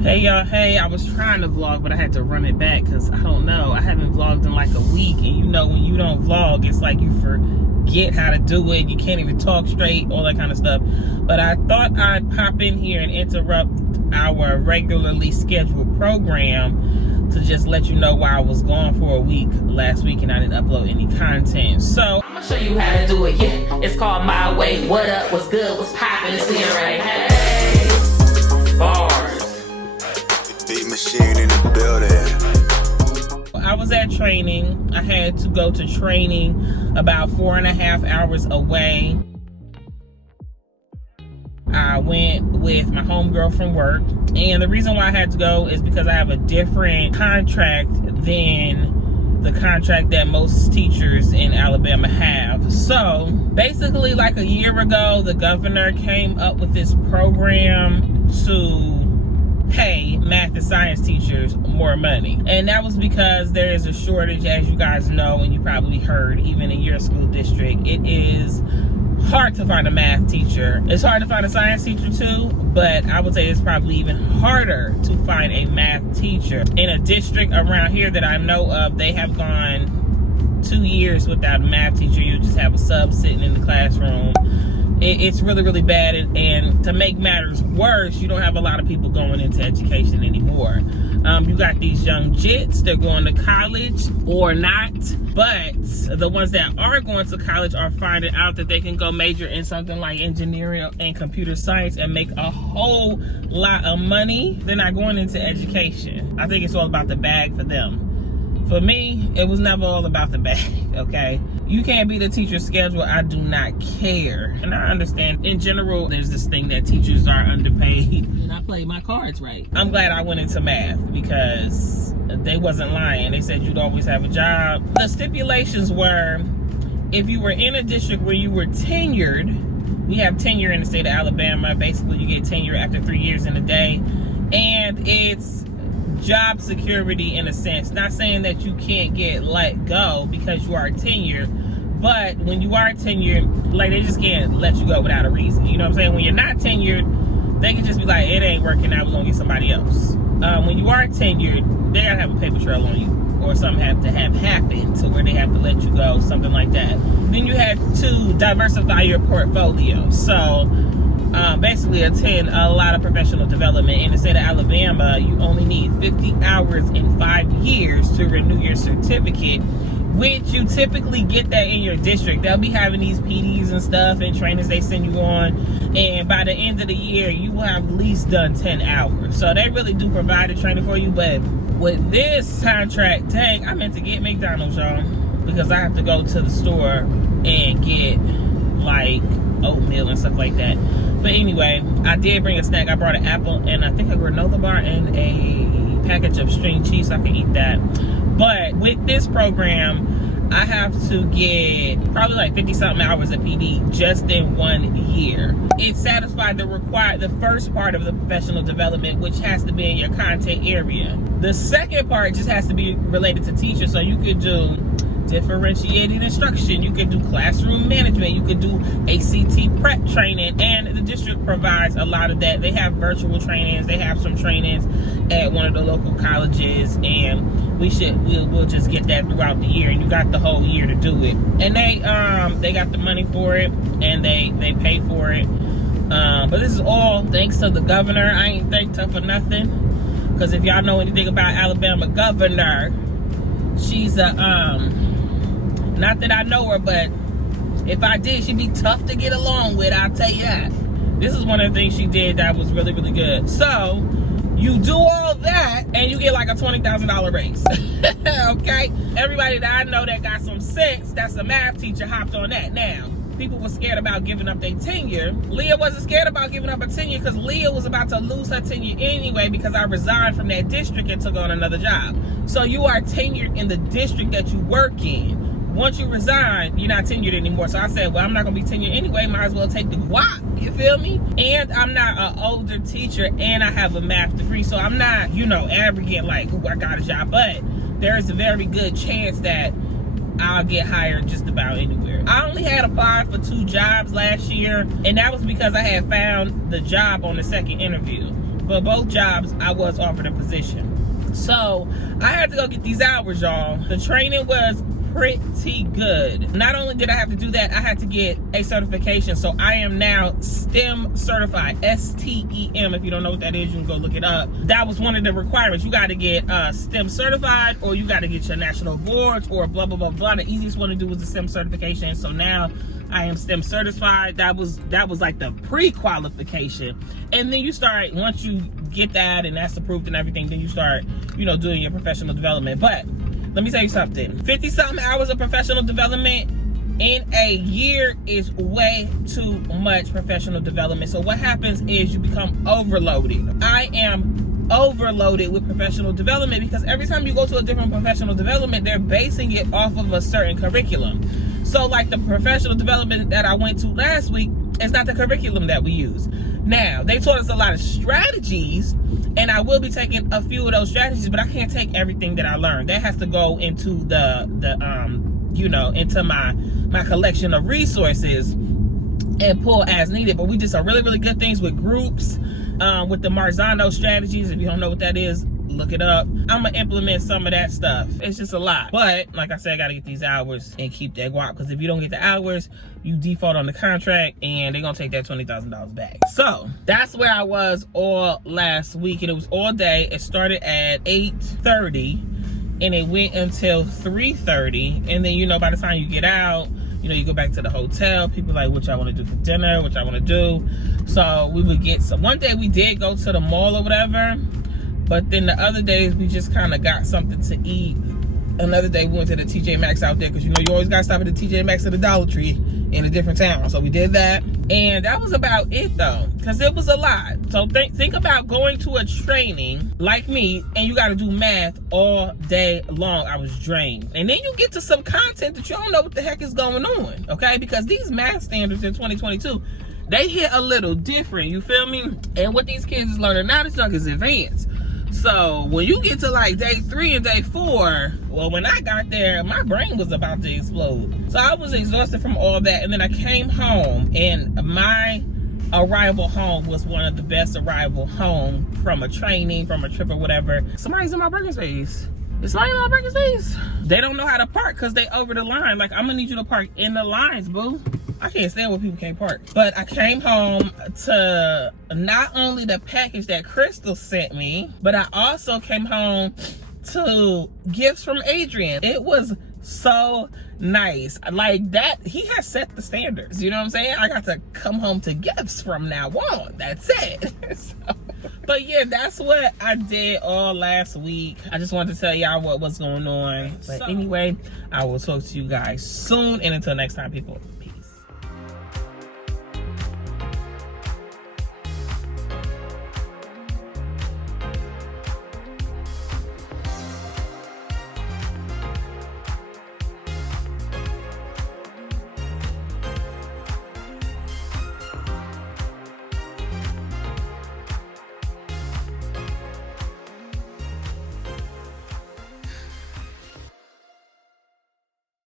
Hey y'all, hey, I was trying to vlog, but I had to run it back because I don't know, I haven't vlogged in like a week, and you know when you don't vlog, it's like you forget how to do it, you can't even talk straight, all that kind of stuff. But I thought I'd pop in here and interrupt our regularly scheduled program to just let you know why I was gone for a week last week and I didn't upload any content. So I'm gonna show you how to do it. Yeah, it's called My Way. What up? What's good? What's poppin'? It's TheLeaRae. Hey, bars. Big machine in the building. I was at training. I had to go to training about 4.5 hours away. I went with my homegirl from work, and the reason why I had to go is because I have a different contract than the contract that most teachers in Alabama have. So basically, like a year ago, the governor came up with this program to pay math and science teachers more money, and that was because there is a shortage, as you guys know, and you probably heard, even in your school district. It is hard to find a math teacher. It's hard to find a science teacher too, but I would say it's probably even harder to find a math teacher. In a district around here that I know of, they have gone 2 years without a math teacher. You just have a sub sitting in the classroom. It's really, really bad, and to make matters worse, you don't have a lot of people going into education anymore. You got these young jits, they're going to college or not, but the ones that are going to college are finding out that they can go major in something like engineering and computer science and make a whole lot of money. They're not going into education. I think it's all about the bag for them. For me, it was never all about the bag, okay? You can't be the teacher's schedule, I do not care. And I understand, in general, there's this thing that teachers are underpaid. And I played my cards right. I'm glad I went into math because they wasn't lying. They said you'd always have a job. The stipulations were, if you were in a district where you were tenured, we have tenure in the state of Alabama. Basically, you get tenure after 3 years in a day. And it's job security in a sense. Not saying that you can't get let go because you are tenured, but when you are tenured, like, they just can't let you go without a reason. You know what I'm saying? When you're not tenured, they can just be like, it ain't working out, we're gonna get somebody else. When you are tenured, they gotta have a paper trail on you, or something have to have happened to where they have to let you go, something like that. Then you had to diversify your portfolio. So basically attend a lot of professional development. In the state of Alabama, you only need 50 hours in 5 years to renew your certificate, which you typically get that in your district. They'll be having these PDs and stuff and trainings they send you on, and by the end of the year, you will have at least done 10 hours. So they really do provide the training for you. But with this contract, dang, I meant to get McDonald's, y'all, because I have to go to the store and get like oatmeal and stuff like that. But anyway, I did bring a snack. I brought an apple and I think a granola bar and a package of string cheese so I can eat that. But with this program, I have to get probably like 50 something hours of PD just in 1 year. It satisfied the first part of the professional development, which has to be in your content area. The second part just has to be related to teachers, so you could do differentiated instruction, you could do classroom management, you could do ACT prep training, and the district provides a lot of that. They have virtual trainings, they have some trainings at one of the local colleges, and we'll just get that throughout the year, and you got the whole year to do it. And they got the money for it, and they pay for it. But this is all thanks to the governor. I ain't thanked her for nothing, because if y'all know anything about Alabama governor, she's a not that I know her, but if I did, she'd be tough to get along with, I'll tell you that. This is one of the things she did that was really, really good. So, you do all that, and you get like a $20,000 raise. Okay? Everybody that I know that got some sense, that's a math teacher, hopped on that. Now, people were scared about giving up their tenure. Leah wasn't scared about giving up her tenure because Leah was about to lose her tenure anyway because I resigned from that district and took on another job. So you are tenured in the district that you work in. Once you resign, you're not tenured anymore. So I said, well, I'm not gonna be tenured anyway, might as well take the guap, you feel me? And I'm not an older teacher, and I have a math degree, so I'm not, arrogant like, ooh, I got a job. But there's a very good chance that I'll get hired just about anywhere. I only had applied for 2 jobs last year, and that was because I had found the job on the second interview. but both jobs I was offered a position. So I had to go get these hours, y'all. The training was pretty good. Not only did I have to do that, I had to get a certification. So I am now STEM certified, STEM. If you don't know what that is, you can go look it up. That was one of the requirements. You got to get STEM certified, or you got to get your national boards, or blah, blah, blah, blah. The easiest one to do was the STEM certification. So now I am STEM certified. That was like the pre-qualification. And then you start, once you get that and that's approved and everything, then you start, doing your professional development. But let me tell you something. 50-something hours of professional development in a year is way too much professional development. So what happens is you become overloaded. I am overloaded with professional development because every time you go to a different professional development, they're basing it off of a certain curriculum. So like the professional development that I went to last week, it's not the curriculum that we use. Now, they taught us a lot of strategies, and I will be taking a few of those strategies, but I can't take everything that I learned. That has to go into into my collection of resources and pull as needed. But we did some really, really good things with groups, with the Marzano strategies. If you don't know what that is, look it up. I'm gonna implement some of that stuff. It's just a lot, but like I said, I gotta get these hours and keep that guap, because if you don't get the hours, you default on the contract and they're gonna take that $20,000 back. So that's where I was all last week, and it was all day. It started at 8:30 and it went until 3:30, and then by the time you get out, you go back to the hotel. People like, what y'all want to do for dinner, what y'all want to do. So we would get some. One day we did go to the mall or whatever, but then the other days we just kind of got something to eat. Another day we went to the TJ Maxx out there, because you always got to stop at the TJ Maxx or the Dollar Tree in a different town. So we did that, and that was about it though, because it was a lot. So think about going to a training like me, and you got to do math all day long. I was drained. And then you get to some content that you don't know what the heck is going on, okay? Because these math standards in 2022, they hit a little different, you feel me? And what these kids is learning now, this junk is advanced. So when you get to like day 3 and day 4, well, when I got there, my brain was about to explode. So I was exhausted from all that. And then I came home, and my arrival home was one of the best arrival home from a training, from a trip or whatever. Somebody's in my parking space. Is somebody in my parking space? They don't know how to park because they over the line. Like, I'm gonna need you to park in the lines, boo. I can't stand when people can't park. But I came home to not only the package that Crystal sent me, but I also came home to gifts from Adrian. It was so nice. Like that, he has set the standards. You know what I'm saying? I got to come home to gifts from now on. That's it. But yeah, that's what I did all last week. I just wanted to tell y'all what was going on. But anyway, I will talk to you guys soon. And until next time, people, peace.